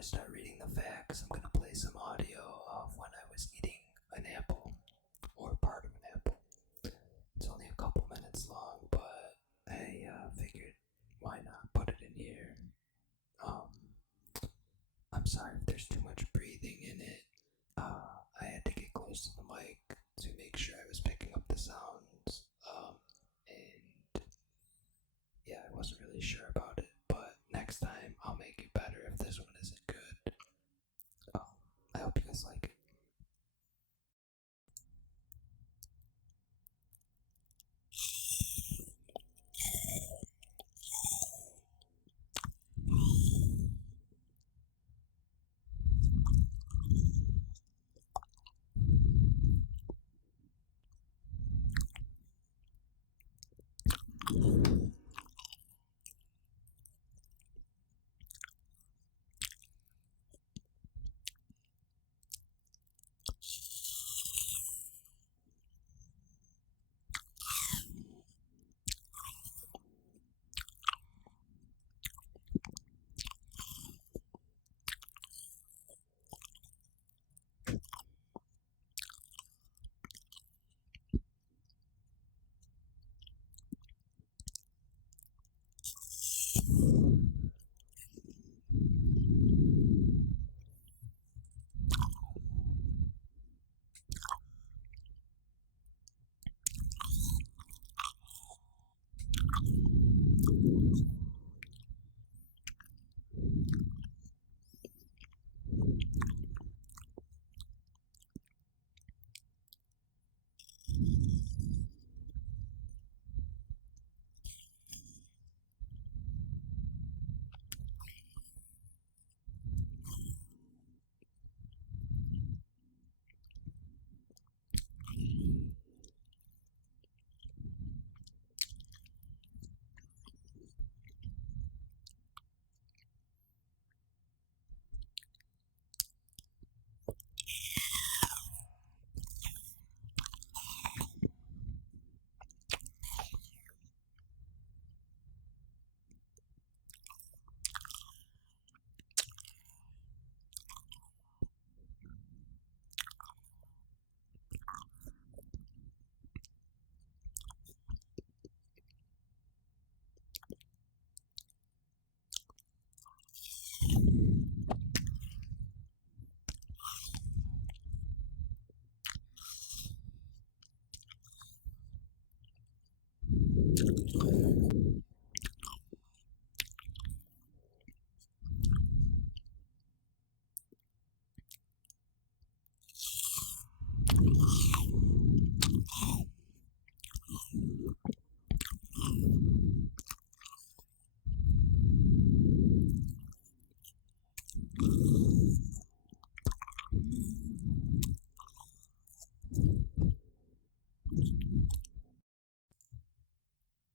I start reading the facts, I'm gonna play some audio of when I was eating an apple, or part of an apple. It's only a couple minutes long, but I figured why not put it in here. Um, I'm sorry if there's too much breathing in it. I had to get close to the mic to make sure I was picking up the sounds. And yeah, I wasn't really sure about it, but next time I'll make it better if this one isn't good. I hope you guys like it.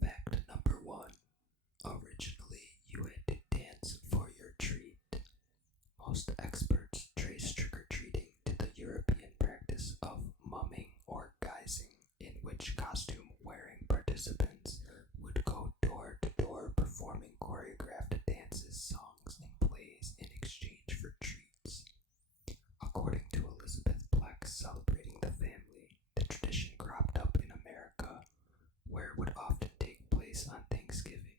Fact number one. Originally, you had to dance for your treat. Most experts trace trick-or-treating to the European practice of mumming or guising, in which costume-wearing participants would go door to door performing choreographed dances, songs, and plays in exchange for treats. According to Elizabeth Black, Celebrating the Family, the tradition cropped up in America, where it would often take place on Thanksgiving.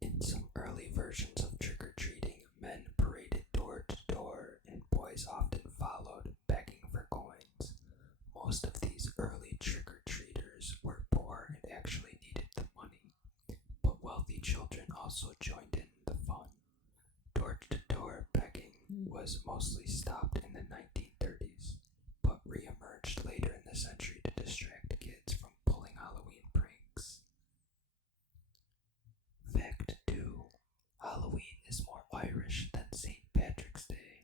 In some early versions of trick-or-treating, men paraded door to door, and boys often followed, begging for coins. Most of these early trick-or-treaters were poor and actually needed the money, but wealthy children also joined in the fun. Door-to-door begging was mostly stopped in the 1930s, but re-emerged later in the century to distract kids from pulling Halloween pranks. Fact 2. Halloween is more Irish than St. Patrick's Day.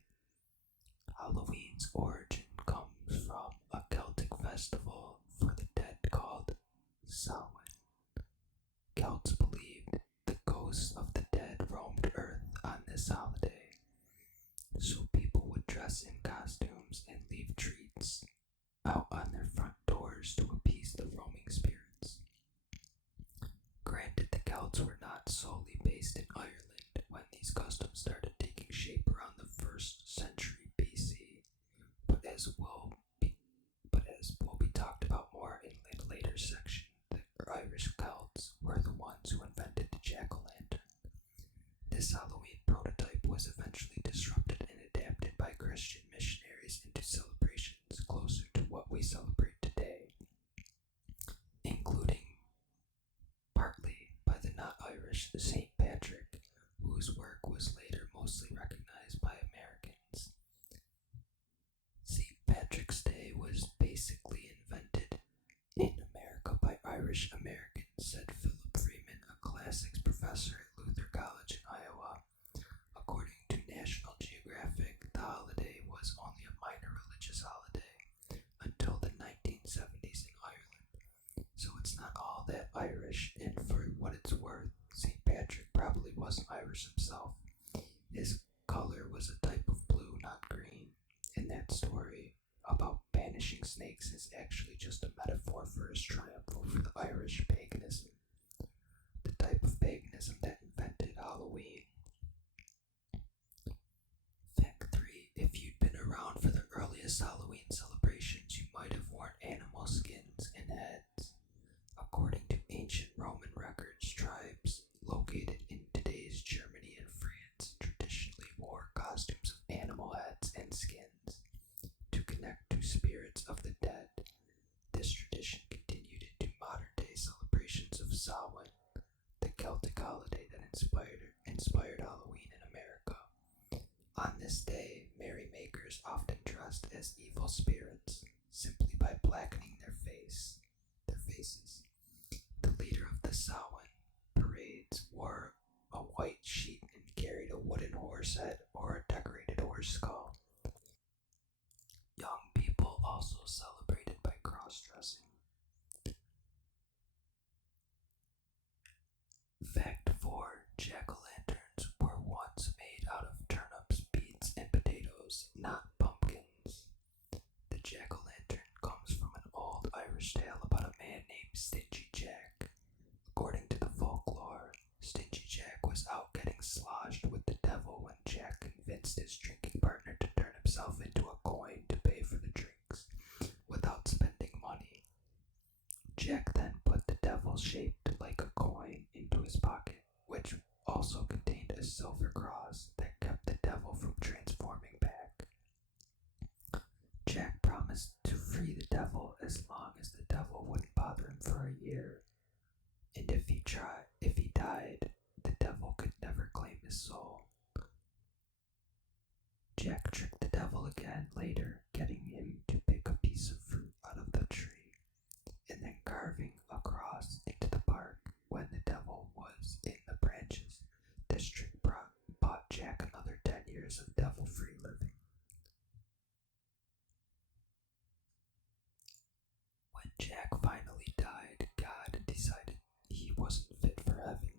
Halloween's origin comes from a Celtic festival for the dead called Samhain. Celts believed the ghosts of the dead roamed Earth on this holiday, so people would dress in costumes and leave treats out on their front doors to appease the roaming spirits. Granted, the Celts were not solely based in Ireland when these customs custom started taking shape around the 1st century BC, but as will be talked about more in a later section, the Irish Celts were the ones who invented the jack-o'-lantern. This Halloween prototype was eventually disrupted and adapted by Christian missionaries into celebrations closer to what we celebrate today, including partly by the not Irish St. Patrick, whose work was later mostly recognized by Americans. St. Patrick's Day was basically invented in America by Irish Americans, said Philip Freeman, a classics professor at Luther College in Iowa. According to National Geographic, the holiday was only a minor religious holiday until the 1970s in Ireland. So it's not all that Irish, and for what it's worth, St. Patrick probably wasn't Irish himself. His color was a type of blue, not green, and that story about banishing snakes is actually just a metaphor for his triumph over the Irish paganism, the type of paganism that invented Halloween. Fact 3. If you'd been around for the earliest Halloween celebrations, you might have worn animal skins and heads. According to ancient Roman records, tribes located in today's Germany and France traditionally wore costumes of animal heads and skins to connect to spirits of the dead. This tradition continued into modern-day celebrations of Samhain, the Celtic holiday that inspired Halloween in America. On this day, merrymakers often dressed as evil spirits simply by blackening their faces. The leader of the Samhain parades wore a white sheet and carried a wooden horse head or a decorated horse skull. Young people also celebrated by cross-dressing. Fact 4. Jack-o'-lanterns were once made out of turnips, beets, and potatoes, not pumpkins. The jack-o'-lantern comes from an old Irish tale about a man named Stingy Jack. According to the folklore, Stingy Jack was out getting sloshed with the devil when Jack convinced his drinking partner to turn himself into a coin to pay for the drinks without spending money. Jack then put the devil shaped like a coin into his pocket, which also contained a silver cross that kept the devil from transforming back. Jack promised to free the devil as long as the devil wouldn't bother him for a year, and if he died, the devil could never claim his soul. Jack tricked the devil again later, getting him to pick a piece of fruit out of the tree and then carving a cross into the bark when the devil was in the branches. This trick bought Jack another 10 years of devil-free living. When Jack finally died, God decided he wasn't fit for heaven.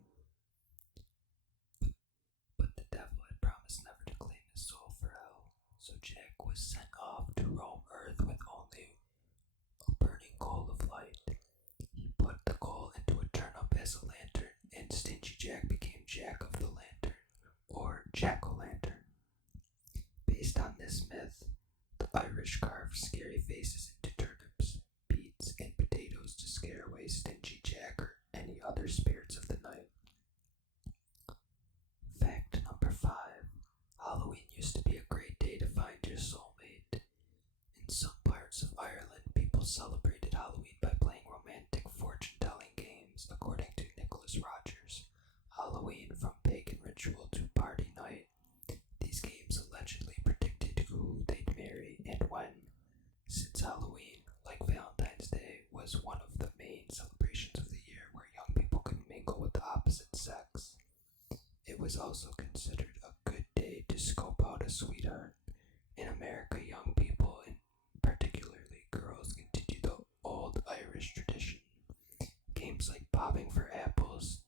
But the devil had promised never to claim his soul for hell, so Jack was sent off to roam Earth with only a burning coal of light. He put the coal into a turnip as a lantern, and Stingy Jack became Jack of the Lantern, or Jack-o'-lantern. Based on this myth, the Irish carved scary faces into turnips, beets, and potatoes to scare away Stingy Jack or any other spirits of the night. Fact number 5. Halloween used to be a great day to find your soulmate. In some parts of Ireland, people celebrated Halloween by playing romantic fortune-telling games, according to Nicholas Rogers. Halloween from pagan ritual to party night. These games allegedly predicted who they'd marry and when, since Halloween, like Valentine's Day, was one of the main celebrations of the year where young people could mingle with the opposite sex. It was also considered a good day to scope out a sweetheart. In America, young people, and particularly girls, continue the old Irish tradition. Games like bobbing for apples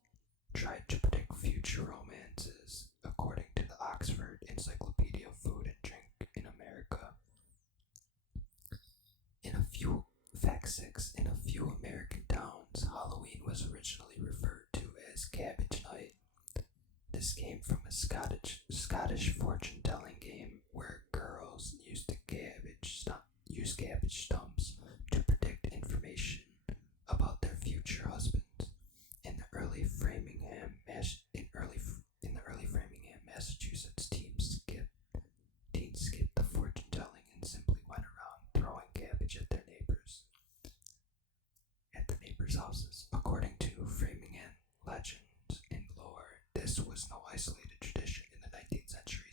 tried to predict future romances, according to the Oxford Encyclopedia of Food and Drink in America. Fact 6. In a few American towns, Halloween was originally referred to as Cabbage Night. This came from a Scottish fortune telling game where girls use cabbage stumps to predict information about their future husbands. In the early Framingham, Massachusetts, teens skipped the fortune telling and simply went around throwing cabbage at the neighbors' houses. According to Framingham legends and lore, this was no isolated tradition in the 19th century.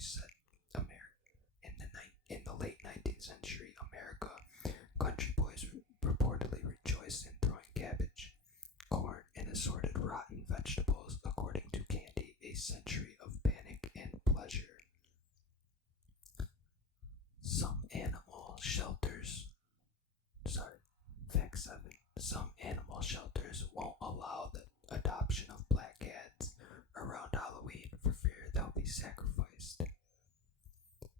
In the late 19th century America, country boys reportedly rejoiced in throwing cabbage, corn, and assorted rotten vegetables, according to Candy, A Century of Panic and Pleasure. Some animal shelters, sorry, Fact 7. Some animal shelters won't allow the adoption of black cats around Halloween for fear they'll be sacrificed.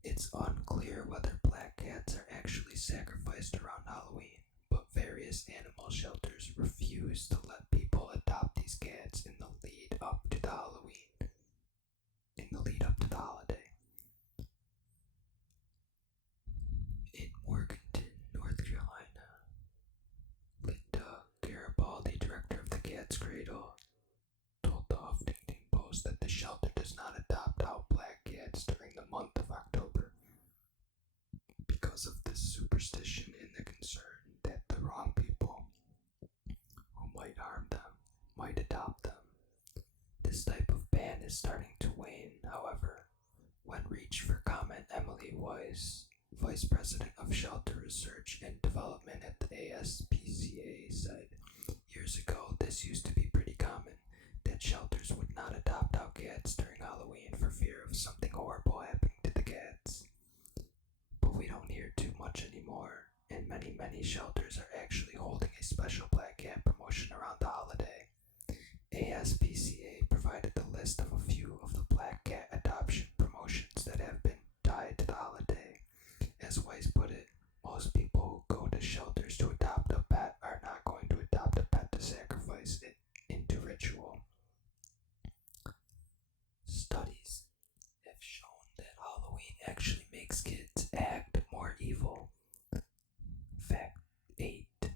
It's unclear whether black cats are actually sacrificed around Halloween, but various animal shelters refuse to let people adopt these cats in the lead up to the holiday. In Morganton, North Carolina, Linda Garibaldi, director of the Cat's Cradle, told the Huffington Post that the shelter does not adopt out black cats during the month of October because of this superstition and the concern that the wrong people who might harm them might adopt them. This type of ban is starting to wane, however. When reached for comment, Emily Weiss, Vice President of Shelter Research and Development at the ASPCA, said, "Years ago, this used to be pretty common, that shelters would not adopt out cats during Halloween for fear of something horrible happening to the cats. But we don't hear too much anymore, and many shelters are actually holding a special black cat promotion around the holiday." ASPCA provided the list of a few of the black cat adoption promotions that have been tied to the holiday. As Weiss put it, most people who go to shelters to adopt a pet are not going to adopt a pet to sacrifice it into ritual. Studies have shown that Halloween actually makes kids act more evil. Fact 8.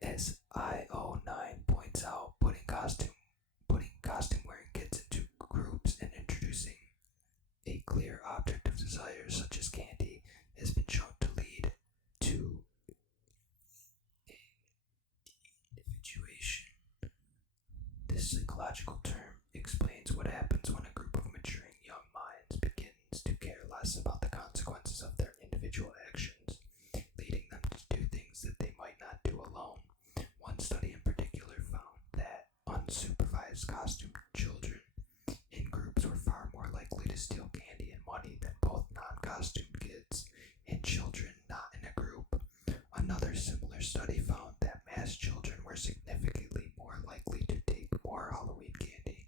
As IO9 points out, putting costume wearing kids into groups and introducing a clear object of desire such as candy has been shown to lead to individuation. This psychological term explains what happens when a group of maturing young minds begins to care less about the consequences of their individual actions, leading them to do things that they might not do alone. One study in particular found that unsupervised costumed children in groups were far more likely to steal candy and money than both non-costumed kids and children not in a group. Another similar study found that masked children were significantly more likely to take more Halloween candy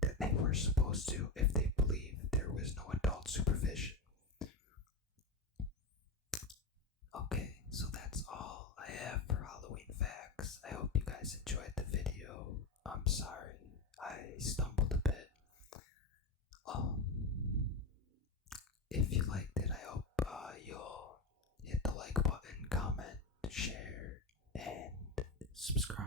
than they were supposed to if they believed there was no adult supervision. Okay, so that's all I have for Halloween facts. I hope you guys enjoyed the video. I'm sorry I stumbled a bit. If you liked it, I hope you'll hit the like button, comment, share, and subscribe.